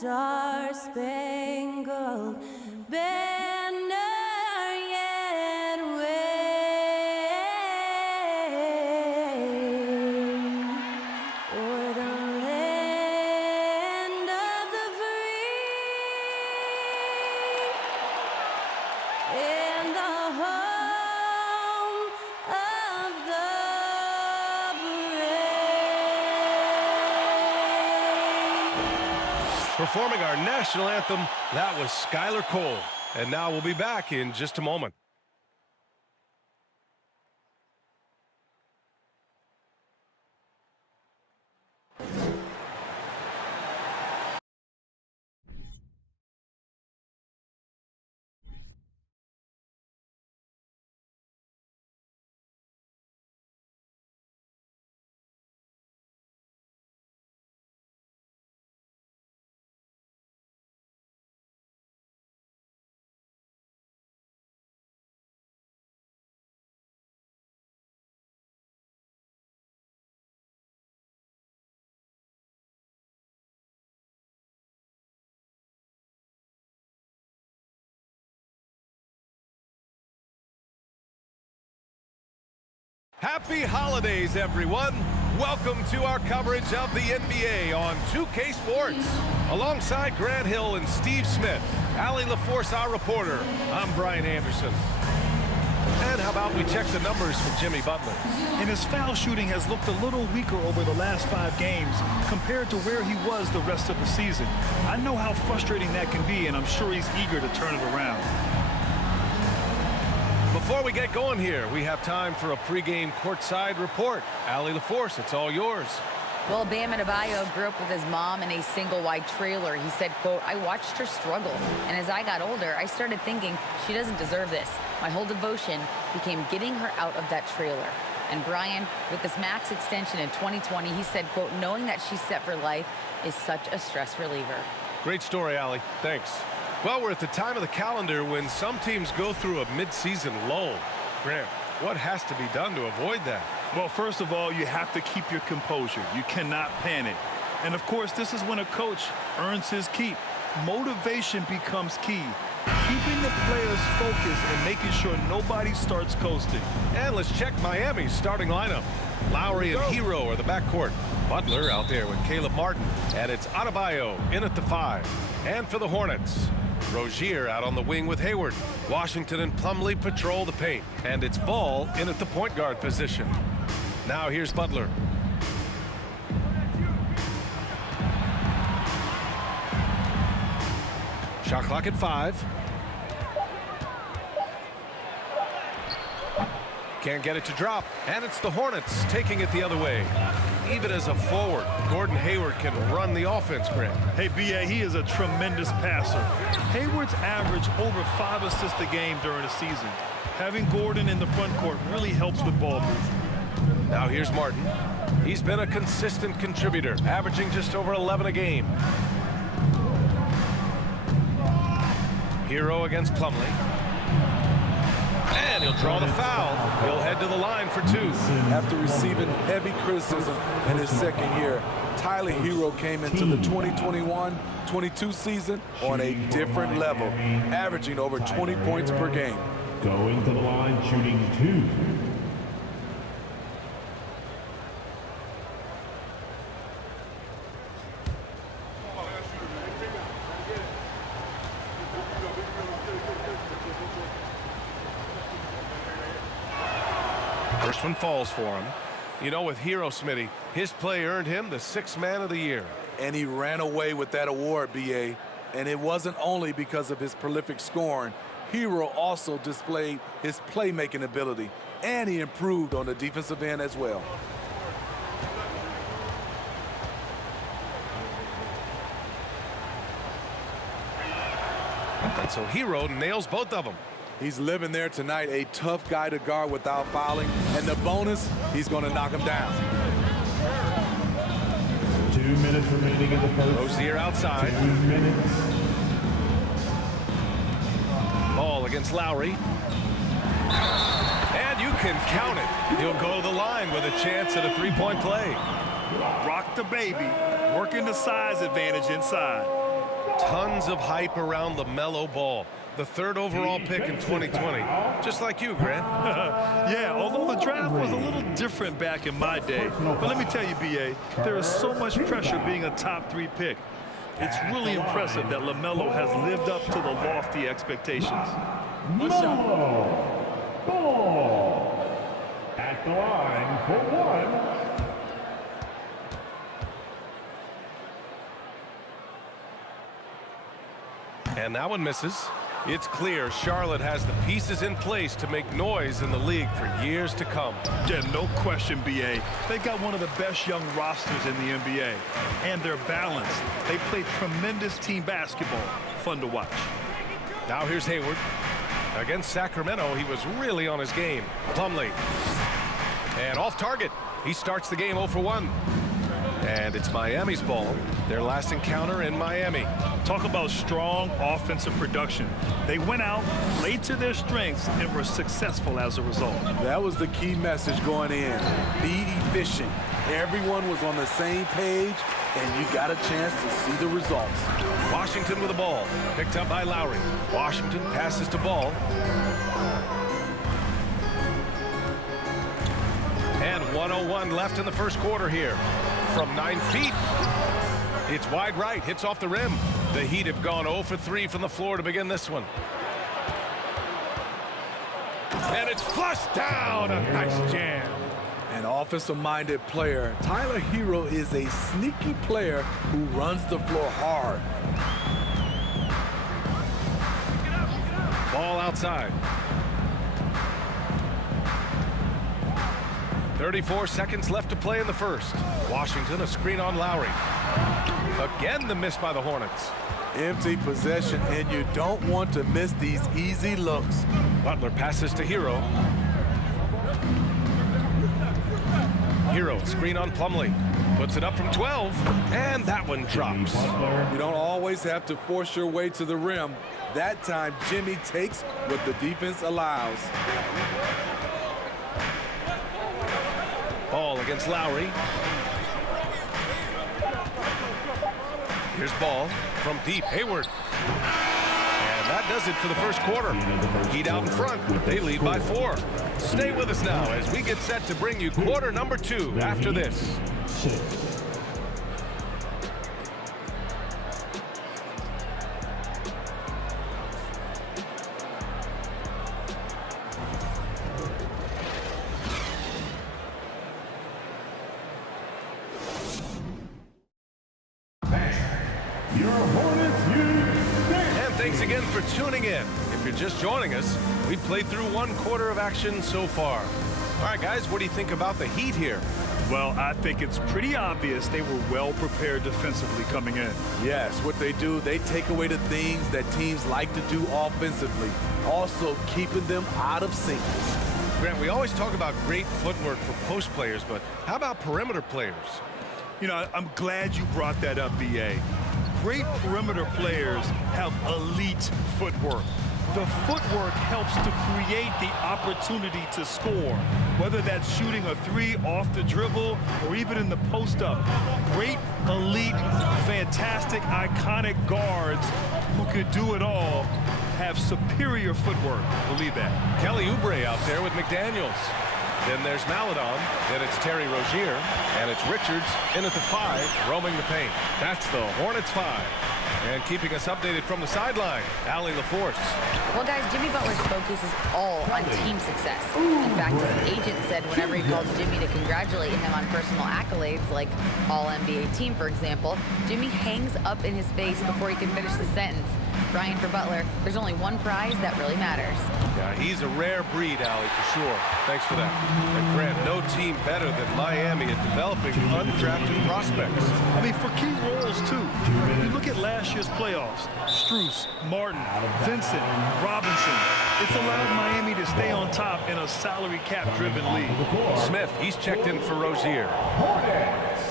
star-spangled banner yet wave o'er the land of the free and the home of the brave. Performing our national anthem, that was Skylar Cole. And now we'll be back in just a moment. Happy holidays, everyone. Welcome to our coverage of the NBA on 2K Sports. Alongside Grant Hill and Steve Smith, Allie LaForce, our reporter. I'm Brian Anderson. And how about we check the numbers from Jimmy Butler? And his foul shooting has looked a little weaker over the last 5 games compared to where he was the rest of the season. I know how frustrating that can be, and I'm sure he's eager to turn it around. Before we get going here, we have time for a pregame courtside report. Allie LaForce, it's all yours. Well, Bam Adebayo grew up with his mom in a single-wide trailer. He said, quote, "I watched her struggle, and as I got older, I started thinking she doesn't deserve this. My whole devotion became getting her out of that trailer." And Brian, with this max extension in 2020, he said, quote, "Knowing that she's set for life is such a stress reliever." Great story, Allie. Thanks. Well, we're at the time of the calendar when some teams go through a midseason lull. Grant, what has to be done to avoid that? Well, first of all, you have to keep your composure. You cannot panic. And, of course, this is when a coach earns his keep. Motivation becomes key. Keeping the players focused and making sure nobody starts coasting. And let's check Miami's starting lineup. Lowry and Hero are the backcourt. Butler out there with Caleb Martin. And it's Adebayo in at the 5. And for the Hornets, Rozier out on the wing with Hayward. Washington and Plumlee patrol the paint. And it's Ball in at the point guard position. Now here's Butler. Shot clock at 5. Can't get it to drop. And it's the Hornets taking it the other way. Even as a forward, Gordon Hayward can run the offense, Grant. Hey, B.A., he is a tremendous passer. Hayward's averaged over 5 assists a game during the season. Having Gordon in the front court really helps with ball movement. Now here's Martin. He's been a consistent contributor, averaging just over 11 a game. Hero against Plumlee. And he'll draw the foul. He'll head to the line for 2. After receiving heavy criticism in his second year, Tyler Hero came into the 2021-22 season on a different level, averaging over 20 points per game. Going to the line, shooting 2. First one falls for him. You know, with Hero, Smitty, his play earned him the 6th man of the year. And he ran away with that award, B.A. And it wasn't only because of his prolific scoring. Hero also displayed his playmaking ability, and he improved on the defensive end as well. And so Hero nails both of them. He's living there tonight, a tough guy to guard without fouling. And the bonus, he's going to knock him down. 2 minutes remaining in the first. Rozier outside. 2 minutes. Ball against Lowry. And you can count it. He'll go to the line with a chance at a 3-point play. Rock the baby, working the size advantage inside. Tons of hype around LaMelo Ball, the 3rd overall pick in 2020. Just like you, Grant. Yeah, although the draft was a little different back in my day. But let me tell you, B.A., there is so much pressure being a top 3 pick. It's really impressive that LaMelo has lived up to the lofty expectations. LaMelo Ball at the line for 1. And that one misses. It's clear Charlotte has the pieces in place to make noise in the league for years to come. Yeah, no question, B.A. They've got one of the best young rosters in the NBA. And they're balanced. They play tremendous team basketball. Fun to watch. Now here's Hayward. Against Sacramento, he was really on his game. Plumlee. And off target. He starts the game 0 for 1. And it's Miami's ball. Their last encounter in Miami. Talk about strong offensive production. They went out, played to their strengths, and were successful as a result. That was the key message going in. Be efficient. Everyone was on the same page, and you got a chance to see the results. Washington with the ball. Picked up by Lowry. Washington passes to Ball. And 1:01 left in the first quarter here. From 9 feet. It's wide right. Hits off the rim. The Heat have gone 0 for 3 from the floor to begin this one. And it's flushed down. A nice jam. An offensive-minded player, Tyler Hero is a sneaky player who runs the floor hard. Ball outside. 34 seconds left to play in the first. Washington, a screen on Lowry. Again, the miss by the Hornets. Empty possession, and you don't want to miss these easy looks. Butler passes to Hero. Hero, screen on Plumlee. Puts it up from 12, and that one drops. You don't always have to force your way to the rim. That time, Jimmy takes what the defense allows. Ball against Lowry. Here's Ball from deep. Hayward. And that does it for the first quarter. Heat out in front. They lead by 4. Stay with us now as we get set to bring you quarter number 2 after this. And thanks again for tuning in. If you're just joining us, we've played through 1 quarter of action so far. All right, guys, what do you think about the Heat here? Well, I think it's pretty obvious they were well prepared defensively coming in. Yes, what they do, they take away the things that teams like to do offensively, also keeping them out of sync. Grant, we always talk about great footwork for post players, but how about perimeter players? You know, I'm glad you brought that up, B.A. Great perimeter players have elite footwork. The footwork helps to create the opportunity to score, whether that's shooting a 3 off the dribble or even in the post-up. Great, elite, fantastic, iconic guards who could do it all have superior footwork. Believe that. Kelly Oubre out there with McDaniels. Then there's Maledon. Then it's Terry Rozier. And it's Richards in at the 5, roaming the paint. That's the Hornets 5. And keeping us updated from the sideline, Allie LaForce. Well, guys, Jimmy Butler's focus is all on team success. In fact, his agent said whenever he calls Jimmy to congratulate him on personal accolades, like All-NBA team, for example, Jimmy hangs up in his face before he can finish the sentence. Brian, for Butler, there's only one prize that really matters. Yeah, he's a rare breed, Allie, for sure. Thanks for that. And Grant, no team better than Miami at developing undrafted prospects. I mean, for key roles, too. You look at last year's playoffs. Strus, Martin, Vincent, Robinson. It's allowed Miami to stay on top in a salary cap-driven league. Smith, he's checked in for Rozier. Hornets,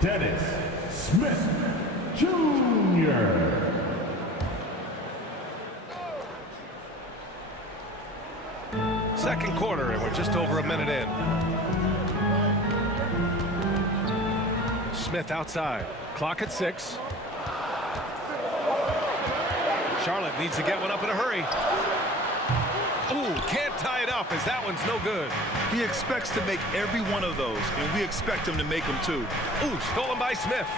Dennis Smith Jr. Second quarter, and we're just over a minute in. Smith outside. Clock at 6. Charlotte needs to get one up in a hurry. Ooh, can't tie it up as that one's no good. He expects to make every one of those, and we expect him to make them too. Ooh, stolen by Smith.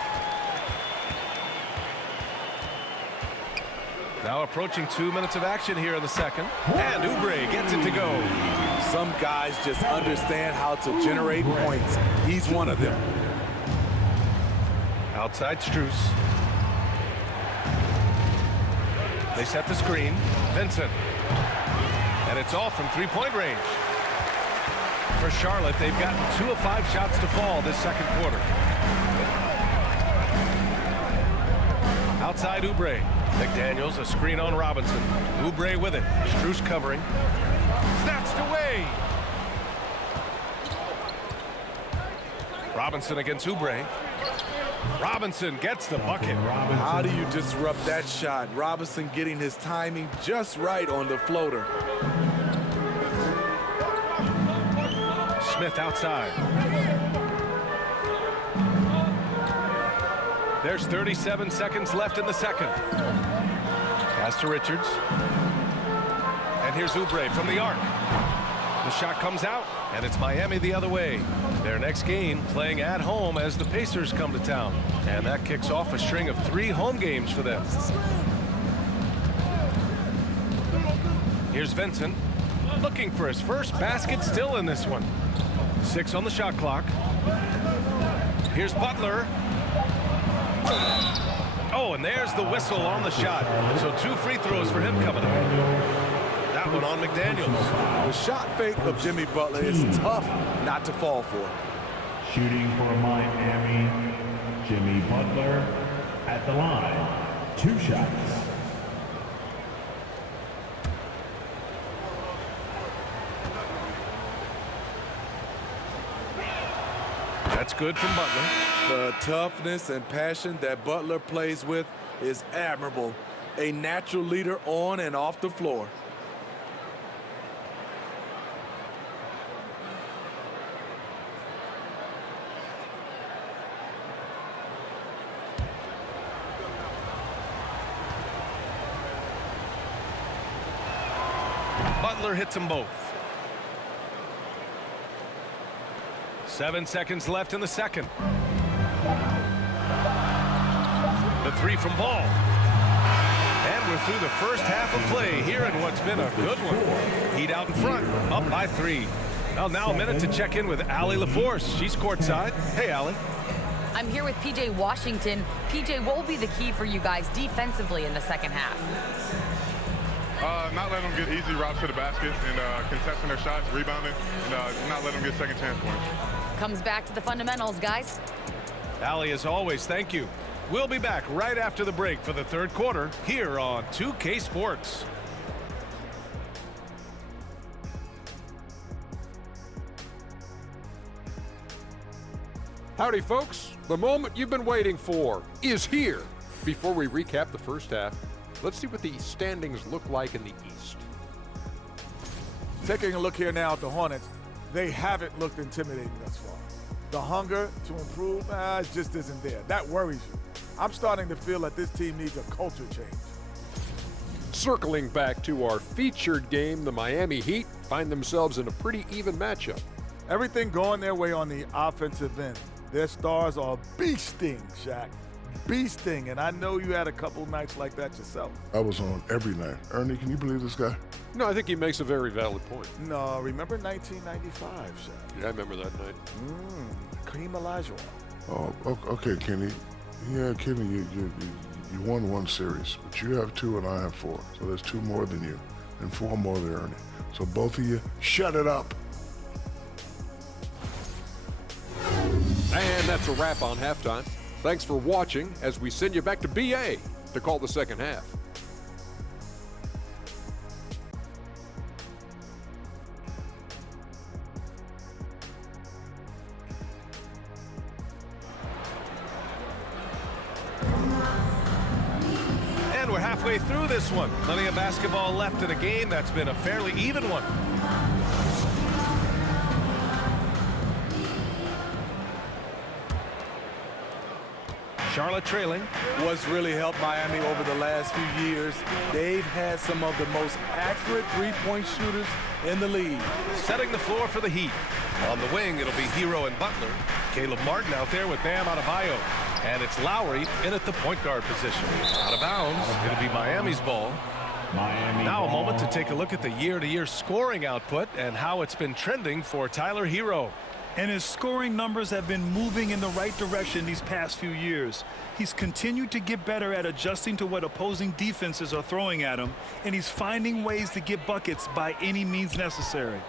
Now approaching 2 minutes of action here in the second. And Oubre gets it to go. Some guys just understand how to generate points. He's one of them. Outside Strus. They set the screen. Vincent. And it's all from three-point range. For Charlotte, they've gotten 2 of 5 shots to fall this second quarter. Outside Oubre. McDaniels, a screen on Robinson. Oubre with it. Strus covering. Snatched away. Robinson against Oubre. Robinson gets the bucket. How do you disrupt that shot? Robinson getting his timing just right on the floater. Smith outside. There's 37 seconds left in the second. Pass to Richards. And here's Oubre from the arc. The shot comes out, and it's Miami the other way. Their next game playing at home as the Pacers come to town. And that kicks off a string of 3 home games for them. Here's Vincent, looking for his first basket still in this one. 6 on the shot clock. Here's Butler. Oh, and there's the whistle on the shot. So 2 free throws for him coming up. That one on McDaniels. The shot fake of Jimmy Butler is tough not to fall for. Shooting for Miami, Jimmy Butler at the line. 2 shots. That's good from Butler. The toughness and passion that Butler plays with is admirable. A natural leader on and off the floor. Butler hits them both. 7 seconds left in the second. The 3 from Ball. And we're through the first half of play here in what's been a good one. Heat out in front, up by 3. Well, now a minute to check in with Allie LaForce. She's courtside. Hey, Allie. I'm here with PJ Washington. PJ, what will be the key for you guys defensively in the second half? Not letting them get easy routes to the basket and contesting their shots, rebounding, and not letting them get second chance points. Comes back to the fundamentals, guys. Allie, as always, thank you. We'll be back right after the break for the third quarter here on 2K Sports. Howdy, folks. The moment you've been waiting for is here. Before we recap the first half, let's see what the standings look like in the East. Taking a look here now at the Hornets, they haven't looked intimidating thus far. The hunger to improve, it just isn't there. That worries you. I'm starting to feel that this team needs a culture change. Circling back to our featured game, the Miami Heat find themselves in a pretty even matchup. Everything going their way on the offensive end. Their stars are beasting, Shaq. Beasting, and I know you had a couple nights like that yourself. I was on every night. Ernie, can you believe this guy? No, I think he makes a very valid point. No, remember 1995, Shaq? Yeah, I remember that night. Kareem Olajuwon. Oh, okay, Kenny. Yeah, Kenny, you won 1 series, but you have 2 and I have 4. So there's 2 more than you and 4 more than Ernie. So both of you, shut it up. And that's a wrap on halftime. Thanks for watching as we send you back to BA to call the second half. And we're halfway through this one. Plenty of basketball left in a game that's been a fairly even one. Charlotte trailing. What's really helped Miami over the last few years, they've had some of the most accurate three-point shooters in the league. Setting the floor for the Heat. On the wing, it'll be Hero and Butler. Caleb Martin out there with Bam Adebayo. And it's Lowry in at the point guard position. Out of bounds, it'll be Miami's ball. Miami Now a ball. moment to take a look at the year-to-year scoring output and how it's been trending for Tyler Hero. And his scoring numbers have been moving in the right direction these past few years. He's continued to get better at adjusting to what opposing defenses are throwing at him, and he's finding ways to get buckets by any means necessary.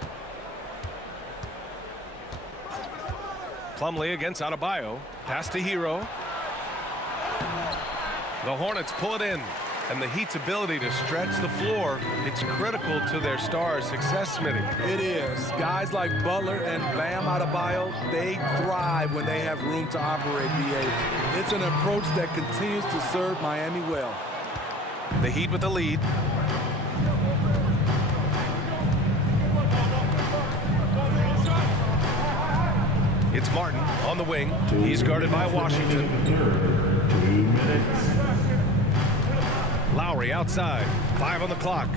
Plumlee against Adebayo. Pass to Hero. The Hornets pull it in. And the Heat's ability to stretch the floor, it's critical to their stars' success, Smitty. It is. Guys like Butler and Bam Adebayo, they thrive when they have room to operate, BA. It's an approach that continues to serve Miami well. The Heat with the lead. It's Martin on the wing. He's guarded by Washington. 2 minutes. Lowry outside. 5 on the clock.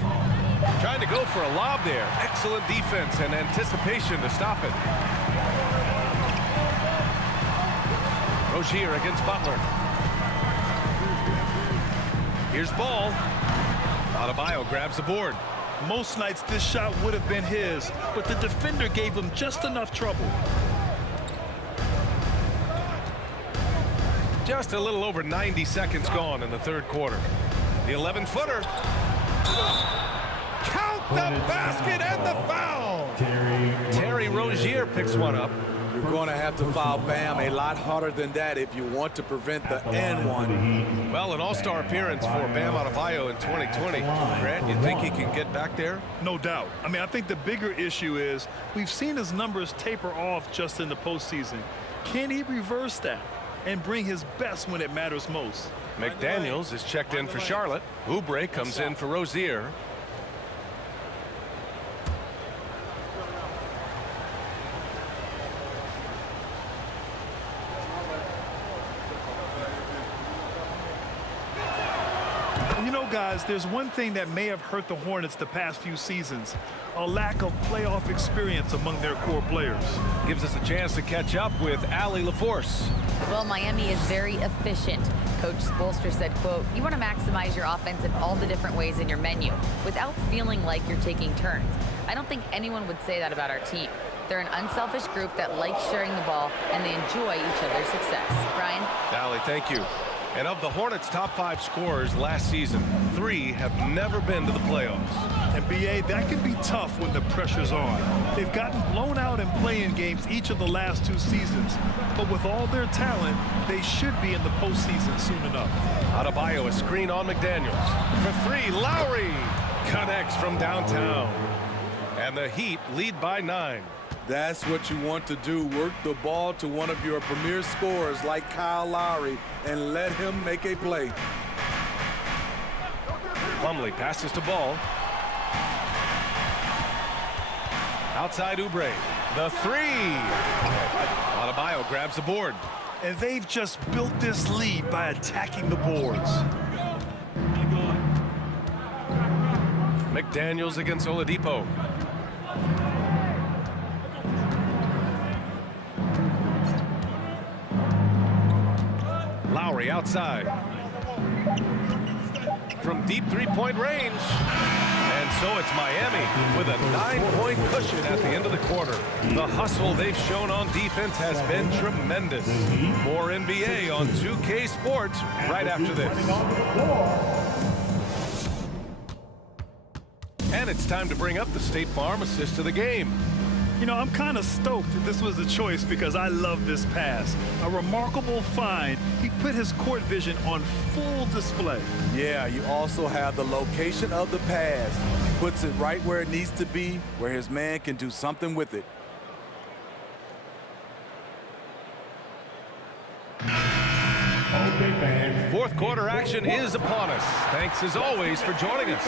Trying to go for a lob there. Excellent defense and anticipation to stop it. Rozier against Butler. Here's Ball. Adebayo grabs the board. Most nights this shot would have been his, but the defender gave him just enough trouble. Just a little over 90 seconds gone in the third quarter. The 11-footer. Count the basket and the foul. Terry Rozier picks one up. You're going to have to foul Bam a lot harder than that if you want to prevent the N1. Well, an all-star appearance for Bam Adebayo in 2020. Grant, you think he can get back there? No doubt. I mean, I think the bigger issue is we've seen his numbers taper off just in the postseason. Can he reverse that and bring his best when it matters most? McDaniels is checked in for Charlotte. Oubre comes in for Rozier. You know, guys, there's one thing that may have hurt the Hornets the past few seasons: a lack of playoff experience among their core players. Gives us a chance to catch up with Allie LaForce. Well, Miami is very efficient. Coach Spoelstra said, quote, "You want to maximize your offense in all the different ways in your menu without feeling like you're taking turns." I don't think anyone would say that about our team. They're an unselfish group that likes sharing the ball, and they enjoy each other's success. Brian? Allie, thank you. And of the Hornets' top 5 scorers last season, 3 have never been to the playoffs. And BA, that can be tough when the pressure's on. They've gotten blown out in play-in games each of the last 2 seasons. But with all their talent, they should be in the postseason soon enough. Adebayo, a screen on McDaniels. For 3, Lowry connects from downtown. And the Heat lead by 9. That's what you want to do. Work the ball to one of your premier scorers like Kyle Lowry and let him make a play. Plumlee passes to Ball. Outside Oubre. The 3. Adebayo grabs the board. And they've just built this lead by attacking the boards. McDaniels against Oladipo. Lowry outside. From deep three-point range. And so it's Miami with a 9-point cushion at the end of the quarter. The hustle they've shown on defense has been tremendous. More NBA on 2K Sports right after this. And it's time to bring up the State Farm assist of the game. You know, I'm kind of stoked that this was a choice because I love this pass. A remarkable find. He put his court vision on full display. Yeah, you also have the location of the pass. Puts it right where it needs to be, where his man can do something with it. Okay, fans. Fourth quarter action is upon us. Thanks as always for joining us.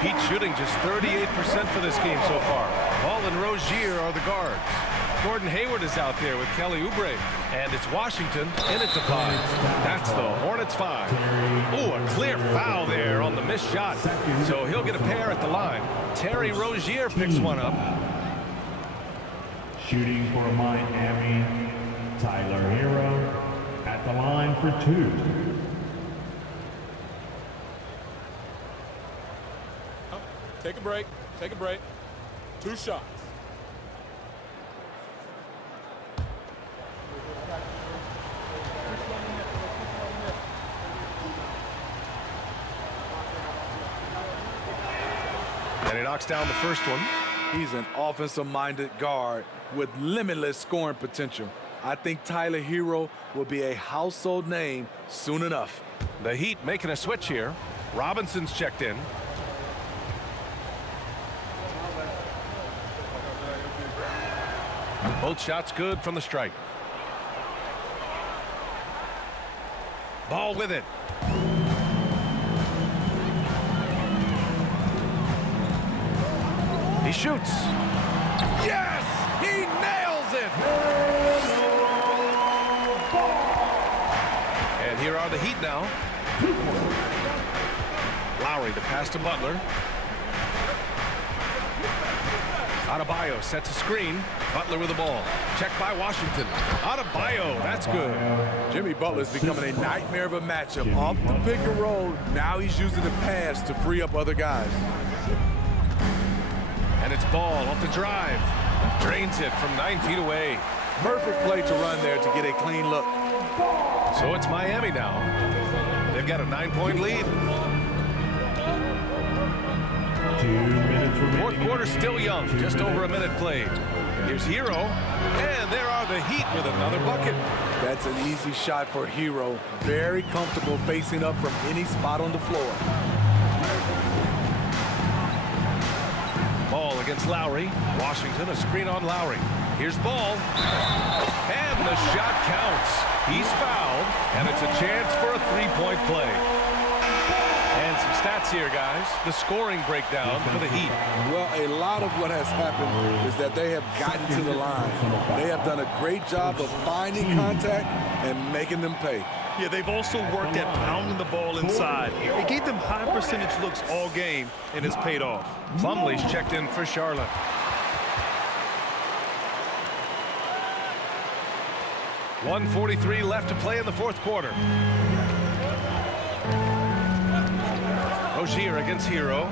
Heat shooting just 38% for this game so far. Ball and Rozier are the guards. Gordon Hayward is out there with Kelly Oubre. And it's Washington in at the 5. That's the Hornets 5. Oh, a clear foul there on the missed shot. So he'll get a pair at the line. Terry Rozier picks one up. Shooting for Miami, Tyler Hero at the line for 2. Take a break. Take a break. 2 shots. And he knocks down the first one. He's an offensive-minded guard with limitless scoring potential. I think Tyler Hero will be a household name soon enough. The Heat making a switch here. Robinson's checked in. Both shots good from the strike. Ball with it. He shoots. Yes! He nails it! And here are the Heat now. Lowry, the pass to Butler. Adebayo sets a screen. Butler with the ball. Checked by Washington. Adebayo, that's good. Jimmy Butler's becoming a nightmare of a matchup. Off the pick and roll, now he's using the pass to free up other guys. And it's Ball off the drive. Drains it from 9 feet away. Perfect play to run there to get a clean look. So it's Miami now. They've got a 9-point lead. 2 minutes remaining. Fourth quarter still young. Just over a minute played. Here's Hero. And there are the Heat with another bucket. That's an easy shot for Hero. Very comfortable facing up from any spot on the floor. Ball against Lowry. Washington, a screen on Lowry. Here's Ball. And the shot counts. He's fouled, and it's a chance for a 3-point play. And some stats here, guys. The scoring breakdown for the Heat. Well, a lot of what has happened is that they have gotten to the line. They have done a great job of finding contact and making them pay. Yeah, they've also worked at pounding the ball inside. It gave them high percentage looks all game, and it's paid off. Plumlee's checked in for Charlotte. .143 left to play in the fourth quarter. Rozier against Hero.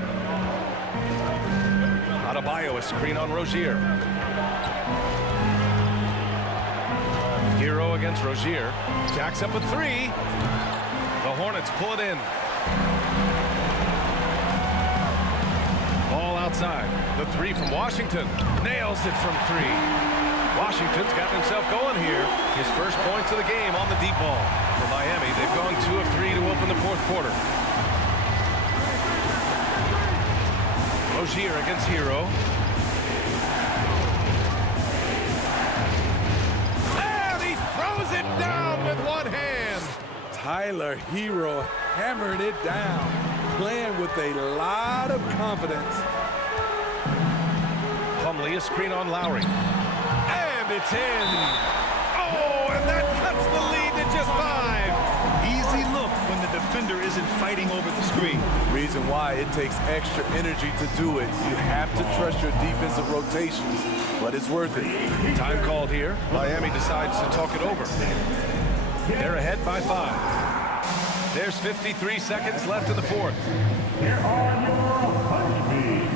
Adebayo, a screen on Rozier. Hero against Rozier. Jacks up a 3. The Hornets pull it in. Ball outside. The 3 from Washington. Nails it from 3. Washington's gotten himself going here. His first points of the game on the deep ball. For Miami, they've gone 2 of 3 to open the fourth quarter. Rozier against Hero. And he throws it down with one hand. Tyler Hero hammering it down, playing with a lot of confidence. Plumlee, a screen on Lowry. And it's in. Oh, and that cuts the lead to just 5. Easy look when the defender isn't fighting over the screen. Reason why it takes extra energy to do it. You have to trust your defensive rotations, but it's worth it. Time called here. Miami decides to talk it over. They're ahead by 5. There's 53 seconds left in the fourth. Here are your punch beats.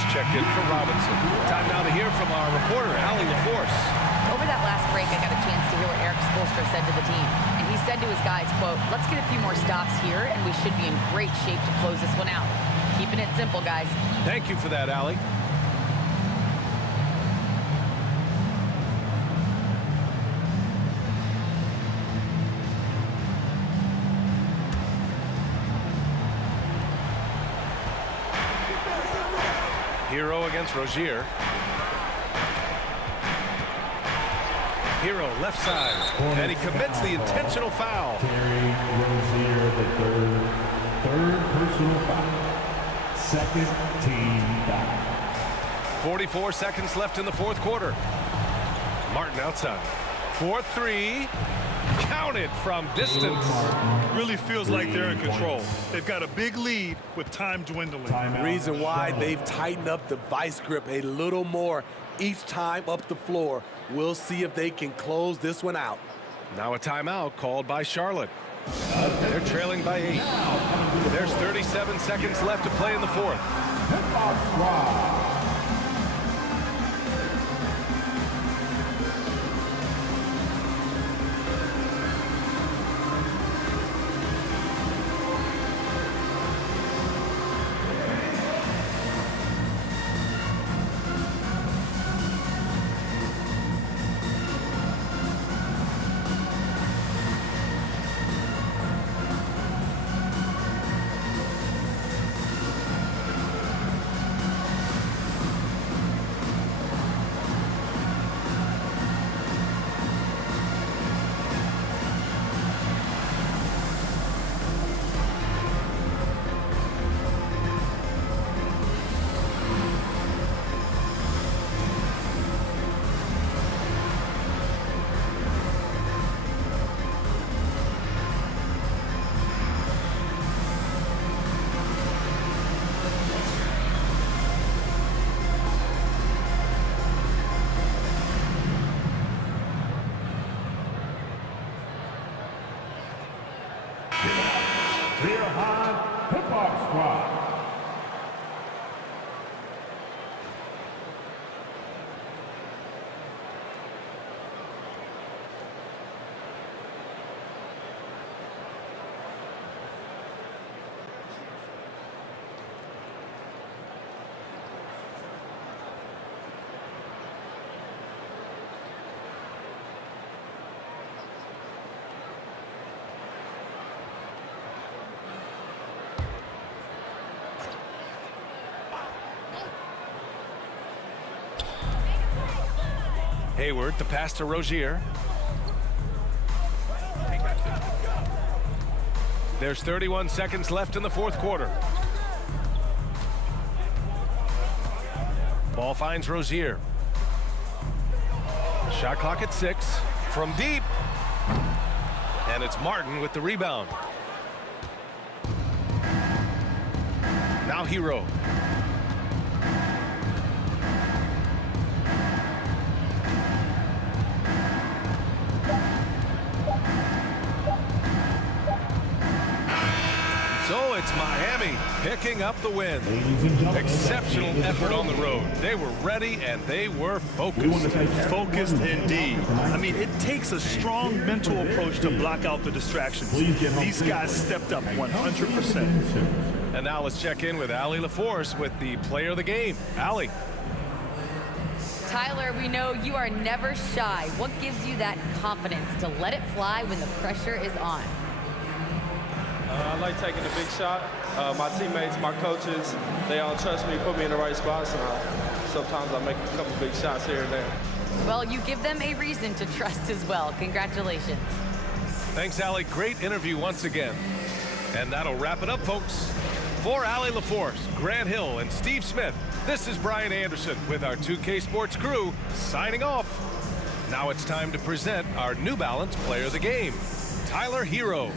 He's checked in for Robinson. Time now to hear from our reporter, Allie LaForce. Over that last break, I got a chance to hear what Eric Spoelstra said to the team. And he said to his guys, quote, "Let's get a few more stops here, and we should be in great shape to close this one out. Keeping it simple, guys." Thank you for that, Allie. Hero against Rozier. Hero left side, and he commits the intentional foul. Terry Rozier, the third personal foul. Second team foul. 44 seconds left in the fourth quarter. Martin outside. 4-3. Counted from distance. Really feels like they're in control. They've got a big lead with time dwindling. Reason why they've tightened up the vice grip a little more each time up the floor. We'll see if they can close this one out. Now a timeout called by Charlotte. They're trailing by 8. There's 37 seconds left to play in the fourth. Real High Hip Hop Squad. Hayward, the pass to Rozier. There's 31 seconds left in the fourth quarter. Ball finds Rozier. Shot clock at 6. From deep. And it's Martin with the rebound. Now Hero. So it's Miami picking up the win. Exceptional effort on the road. They were ready and they were focused. Focused indeed. I mean, it takes a strong mental approach to block out the distractions. These guys stepped up 100%. And now let's check in with Allie LaForce with the player of the game. Allie. Tyler, we know you are never shy. What gives you that confidence to let it fly when the pressure is on? I like taking the big shot. My teammates, my coaches, they all trust me, put me in the right spots, and sometimes I make a couple big shots here and there. Well, you give them a reason to trust as well. Congratulations. Thanks, Allie. Great interview once again. And that'll wrap it up, folks. For Allie LaForce, Grant Hill, and Steve Smith, this is Brian Anderson with our 2K Sports crew signing off. Now it's time to present our New Balance Player of the Game, Tyler Hero.